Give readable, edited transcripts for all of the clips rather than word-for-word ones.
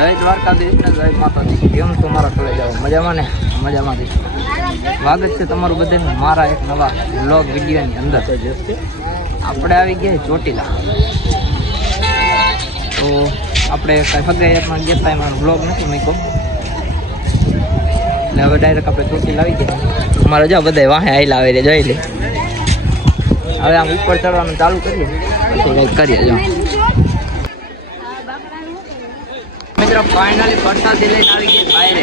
જય દ્વારકાધીશ ને જય માતાજી. કેમ છો મારા કલે જાઓ? મજામાં ને? મજામાંથી સ્વાગત છે તમારું બધાનું મારા એક નવા વ્લોગ વિડીયોની અંદર. આપણે આવી ગયા ચોટીલા, તો આપણે કાંઈ ફગાઈમાં ગયા હતા, એમાં વ્લોગ નથી મૂક્યો ને હવે ડાયરેક્ટ આપણે ચોટીલા આવી ગયા. અમારે જો બધા વાહે આવેલા આવે રે જોઈ લે. હવે આમ ઉપર ચડવાનું ચાલુ કરીએ પછી કંઈક કરીએ. જો મિત્રો ફાઇનલી વરસાદી લઈને આવી ગયા બહાર.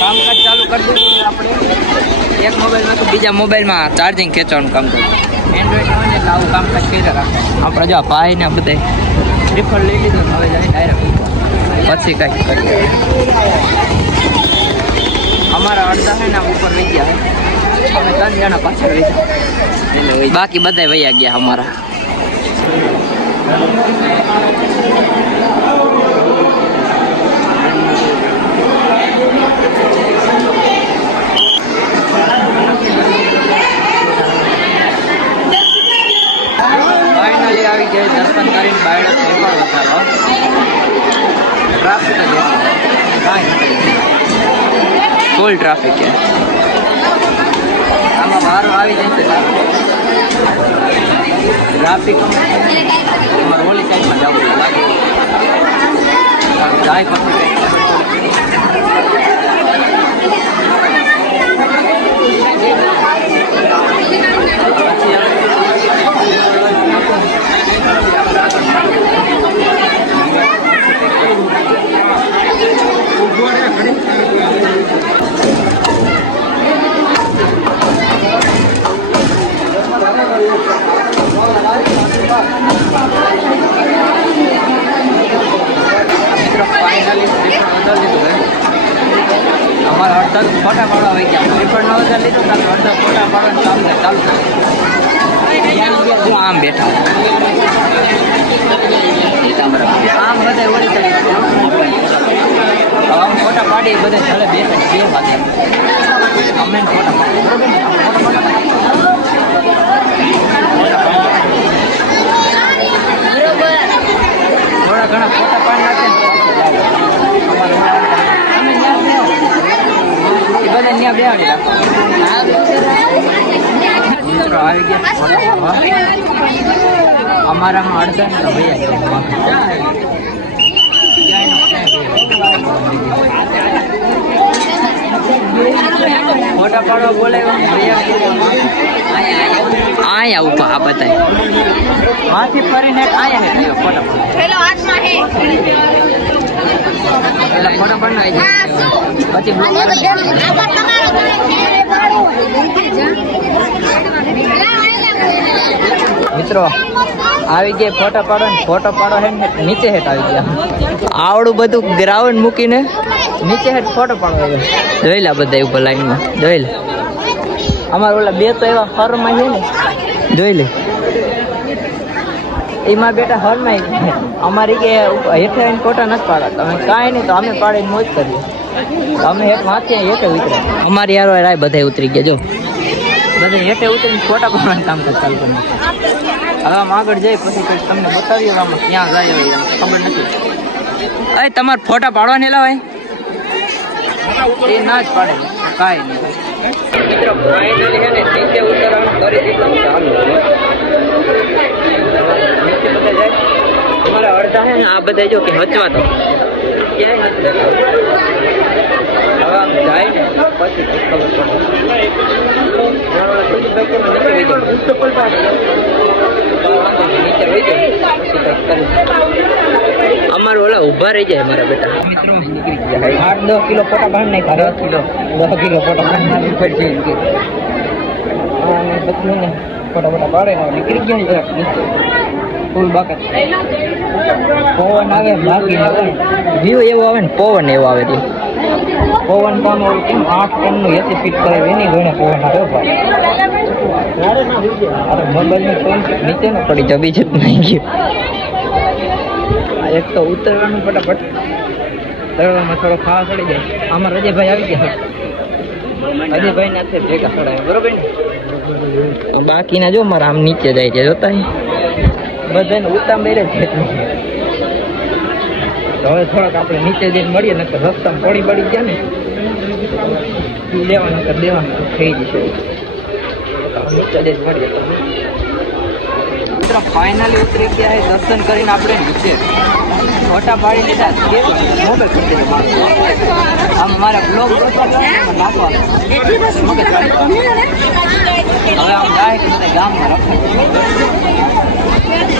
કામકાજ ચાલુ કરી દીધું આપણે. એક મોબાઈલમાં તો બીજા મોબાઈલમાં ચાર્જિંગ ખેંચવાનું કામ કર્યું. એન્ડ્રોઈડ હોય ને એટલે આવું કામકાજ કર્યા રાખે. આપણે જો ભાઈ ને બધે રિફંડ લઈ લીધું, હવે જાય ડાયરેક્ટ પછી કંઈક કરીએ. અમારા અડધા છે ને ઉપર વહી ગયા, અમે 3 જણા પાછળ વહી ગયા, બાકી બધા વહ્યા ગયા અમારા. ફાઇનલી આવી ગયા દર્શન કરીને બાયડો ફેરફાર ઉતારો. ટ્રાફિક ફૂલ ટ્રાફિક છે આમાં. બહાર આવી જશે ટ્રાફિક. અમારે ઓલી સાઈડમાં જવું લાગે જાય પછી અમારા અડધા ફોટા પાડવા આવી ગયા. રિફંડ 9000 લીધું, તારે અડધા ફોટા પાડવાનું ચાલુ થાય. આમ બેઠા આમ બધા ઓળી કરી આમ ફોટા પાડી બધા ચાલે બે પાસે અમે ફોટા પાડી થોડા ઘણા ફોટા પાડી નાખે બધા ત્યાં બેહાડી આવી ગયા. અમારામાં અડધા ને તો ફોટા પાડવા બોલે આયા ઉપર આ બતાય હાથી ફરીને આયા ફોટા ફોટા પાડી મિત્રો આવી ગયા ફોટા પાડો ને ફોટો પાડો હે નીચે હેઠ આવી ગયા. આવડું બધું ગ્રાઉન્ડ મૂકીને નીચે હેઠ ફોટો પાડો જોઈ લે બધા ઉપર લાઈનમાં જોઈ લે. અમારા ઓલા બે તો એવા હરમાં છે ને જોઈ લે. એમાં બેટા હરમાં અમારી કે હેઠે આવીને ફોટા નથી પાડતા તમે કાંઈ નહીં, તો અમે પાડીને મોજ કરીએ. અમે હેઠ વાંચીએ હેઠે ઉતરે. અમારી યાર રાય બધા ઉતરી ગયા. જો બધા હેઠે ઉતરીને ફોટા પાડવાનું કામ ચાલુ કરી. હવે આમ આગળ જાય પછી કંઈક તમને બતાવીએ આમાં ક્યાં જાય હોય ખબર નથી. અરે તમારે ફોટા પાડવાની એલા હોય એ ના જ પાડે કાંઈ નહીં. મિત્રો ફાઇનલી છે ને નીચે ઉતરવાનું કરી દીધું ચાલુ. નીચે બધા જાય તમારા અડધા છે ને આ બધા જો કે હચવા તો ક્યાંય નથી હવે આમ જાય ને પછી ખબર અમારે ઓલા ઉભા રહી જાય મારા બેટા. મિત્રો નીકળી ગયા 8-10 કિલો ફોટા ભાંડ નહીં ખા 10 કિલો ફોટા ભાંડ પછી ફોટા પાડે નીકળી ગયા ફૂલ બાકત. પવન આવે બાકી વ્યૂ એવો આવે ને પવન એવો આવે છે. પવન કામ કેમ 8 ટનનું એસી ફીટ કરે એની ગણે પવન આવે ભાઈ. અરે મોબાઈલની ફોન નીચે ન પડી જબી છે નહીં ગયું. એક તો ઉતરવાનું ફટાફટ તળવામાં થોડો ખાવા ચડી જાય. આમાં રજયભાઈ આવી ગયા. અજયભાઈ ના છે ભેગા ચડાય બરોબર ને. બાકીના જો મારા આમ નીચે જાય છે જોતા બધાને ઉતામેરે છે. તો હવે થોડાક આપણે નીચે જઈને મળીએ ને તો રસ્તામાં પડી ગયા ને લેવાનું કે દેવાનું થઈ જશે. નીચે જઈને મળીએ મિત્રો. ફાઇનલી ઉતરી ગયા છે. દર્શન કરીને આપણે નીચે ફોટા પાડી લીધા. મોબાઈલ કરી આમ મારા બ્લોગ નાખવા હવે આમ જાય ગામમાં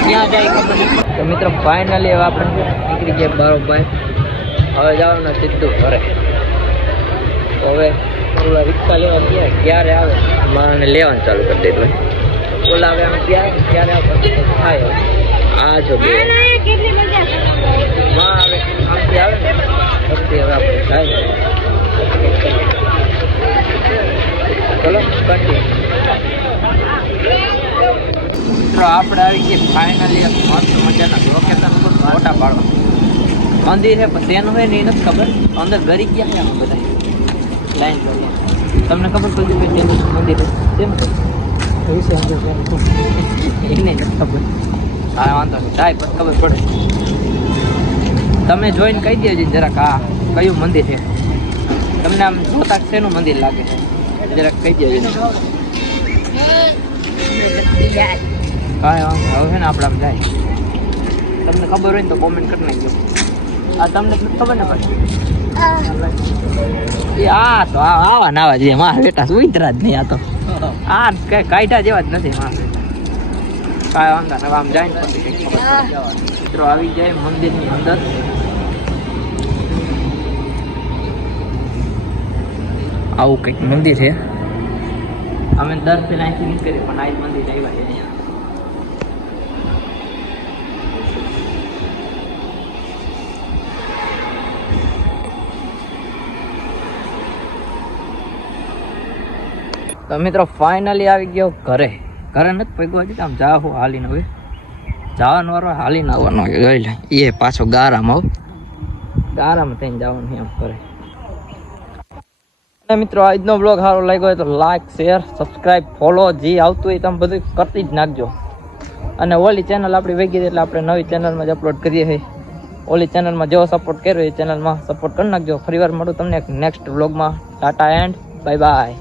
ક્યાં જાય ખબર નથી. તો મિત્રો ફાઇનલી હવે આપણે નીકળી ગયા બરોબર. હવે જવાનું સીધું ઘરે. તો હવે રિક્ષા લેવા ગયા ક્યારે આવે મારે લેવાનું ચાલુ કરી દીધું. બોલાવે અમે ક્યારે આવે થાય. આ જો આવે આમથી આવે પછી હવે આપણે થાય. ચલો આપણે આવી ગયા ફાઇનલી મસ્ત મજાના લોકેશન પર ફોટા પાડવા. મંદિર છે પણ તેનું હોય ને એ નથી ખબર. અંદર ગરી ગયા છે અમે બધા લાઈન કરીએ. તમને ખબર પડી કે તેનું મંદિર તેમ એને નથી ખબર. હા વાંધો નહીં થાય પછી ખબર પડે. તમે જોઈને કહી દેજો જરાક આ કયું મંદિર છે. તમને આમ જોતા શેનું મંદિર લાગે છે જરાક કહી દેજો. કાંઈ હવે છે ને આપણે આમ જાય. તમને ખબર હોય ને તો કોમેન્ટ કરી નાખજો. આ તમને ખબર ને પછી એ આ તો આવા નાવા જે મારા બેટા સુઈતરા જ નહીં. આ તો આ કઈ કાઢા જેવા જ નથી મારા બેટા. કાંઈ વાંધો ને આમ જાય ને પછી મિત્રો આવી જાય મંદિરની અંદર. આવું કંઈક મંદિર છે. અમે દર્શન અહીંથી નીકળીએ પણ આ મંદિર આવ્યા છે અહીંયા. તો મિત્રો ફાઇનલી આવી ગયો ઘરે. ઘરે નથી પગ્યો હજી. આમ જાવ હાલીને હવે જવાનું વાળો હાલીને આવવાનો જોઈ લે. એ પાછો ગારામાં ગારામાં થઈને જવાનું એમ કરે. અને મિત્રો આજનો બ્લોગ સારો લાગ્યો હોય તો લાઈક શેર સબસ્ક્રાઈબ ફોલો જે આવતું હોય તમે બધું કરતી જ નાખજો. અને ઓલી ચેનલ આપણી વહી ગઈ એટલે આપણે નવી ચેનલમાં જ અપલોડ કરીએ છીએ. ઓલી ચેનલમાં જેવો સપોર્ટ કર્યો એ ચેનલમાં સપોર્ટ કરી નાખજો. ફરીવાર મળું તમને નેક્સ્ટ બ્લોગમાં. Tata and bye bye.